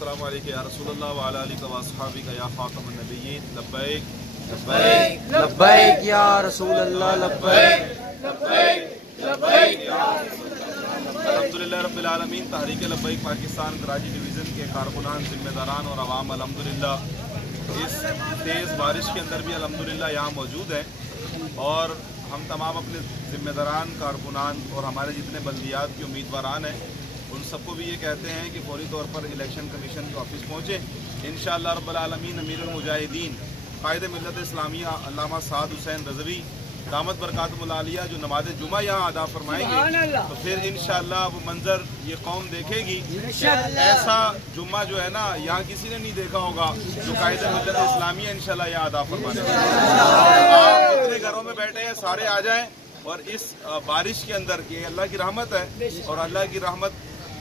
अस्सलामु अलैकुम या रसूलल्लाह व अला आलिका व अस्हाबिका या खातमुन नबिय्यीन लब्बैक लब्बैक लब्बैक या रसूलल्लाह लब्बैक लब्बैक लब्बैक या रसूलल्लाह। अल्हम्दुलिल्लाह रब्बिल आलमीन तहरीक लब्बैक पाकिस्तान कराची डिवीज़न के कारकुनान, जिम्मेदारान और अवाम अल्हम्दुलिल्लाह इस तेज़ बारिश के अंदर भी अल्हम्दुलिल्लाह यहाँ मौजूद हैं और हम तमाम अपने जिम्मेदारान, कारकुनान और हमारे जितने बल्दियात के उम्मीदवारान हैं उन सबको भी ये कहते हैं कि फौरी तौर पर इलेक्शन कमीशन के ऑफिस पहुँचें। इंशाअल्लाह रब्बुल आलमीन अमीरुल मुजाहिदीन कायदे मिल्लत इस्लामिया अल्लामा साद हुसैन रज़वी दामत बरकातुहुल आलिया जो नमाज जुमा यहाँ अदा फरमाएंगे तो फिर इंशाअल्लाह वो मंजर ये कौम देखेगी। ऐसा जुम्मा जो है ना यहाँ किसी ने नहीं देखा होगा जो कायदे मिल्लत इस्लामिया इंशाअल्लाह यहाँ अदा फरमाने। आप जितने घरों में बैठे हैं सारे आ जाएं और इस बारिश के अंदर ये अल्लाह की रहमत है और अल्लाह की रहमत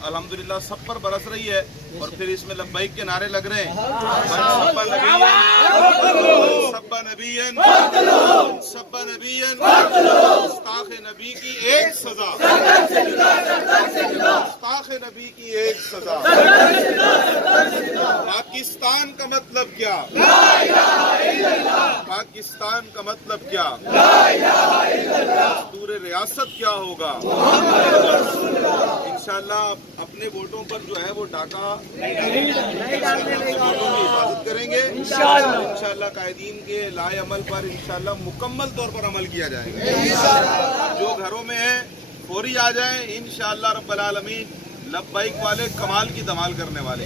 अल्हम्दुलिल्लाह सब पर बरस रही है और फिर इसमें लब्बैक के नारे लग रहे हैं। सब्बा नबीयन गुस्ताखे नबी की एक सजा, गुस्ताखे नबी की एक सजा। पाकिस्तान का मतलब क्या? पाकिस्तान का मतलब क्या? दस्तूर रियासत क्या होगा? इंशाअल्लाह अपने वोटों पर जो है वो डाका वोटों की हिफाजत करेंगे। इंशाअल्लाह कायदीन के लाए अमल पर इंशाअल्लाह मुकम्मल तौर पर अमल किया जाएगा। जो घरों में है फौरी आ जाएं इंशाअल्लाह रब्बुल आलमीन। लब्बैक वाले कमाल की धमाल करने वाले